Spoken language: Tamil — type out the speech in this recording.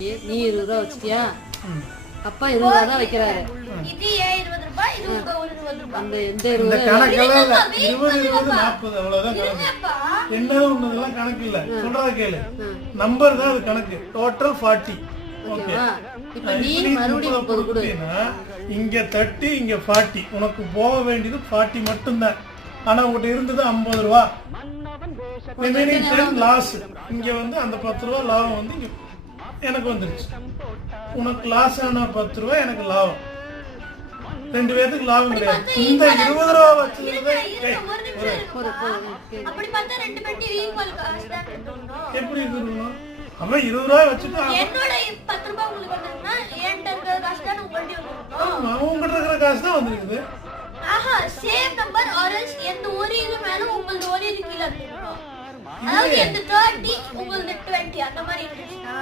நீ 20 ரூபா வச்சிட்டியா? அப்பா 20 ரூபா தான் வைக்கிறாரு. இது 20 ரூபாய், இது 20 ரூபாய். அந்த எந்த இந்த 20 கணக்கெல்லாம் இல்ல. 20 20 40 அவ்வளவுதான் கணக்கு. என்னது ஒண்ணுதெல்லாம் கணக்கு இல்ல. சொல்றத கேளு. நம்பர் தான் அது கணக்கு. டோட்டல் 40. ஓகேவா? இப்போ நீ மறுபடியும் 30 கொடு. இங்க 30 இங்க 40. உனக்கு போக வேண்டியது 40 மட்டும் தான். ஆனா உங்ககிட்ட இருந்தது 50 ரூபா. Remaining 10 loss. இங்க வந்து அந்த 10 ரூபா லாபம் வந்து இங்க எனக்கு வந்துருச்சு. உனக்கு லாஸ் ஆன 10 ரூபா எனக்கு லாபம். ரெண்டு பேருக்கு லாபம் கிடையாது. இந்த 20 ரூபா வச்சிருந்தா அப்படி பார்த்தா ரெண்டு பேரும் ஈக்குவல் காசு தான் எடுக்கணும். எப்படி இருக்கணும்? அவன் 20 ரூபா வச்சுட்டு என்னோட 10 ரூபாய் உங்களுக்கு வந்ததுன்னா என்கிட்ட இருக்கிற காசு தான் உங்கள்கிட்ட வந்துருக்கணும். அவன் கிட்ட இருக்கிற காசு தான் வந்துருக்குது. ஆஹா, சேம் நம்பர் ஆரல்ஸ் எந்த ஒரு இது மேல உங்களுக்கு ஒரு இது கீழே இருக்கணும். அதாவது எந்த 30 உங்களுக்கு 20 அந்த மாதிரி இருந்துச்சுன்னா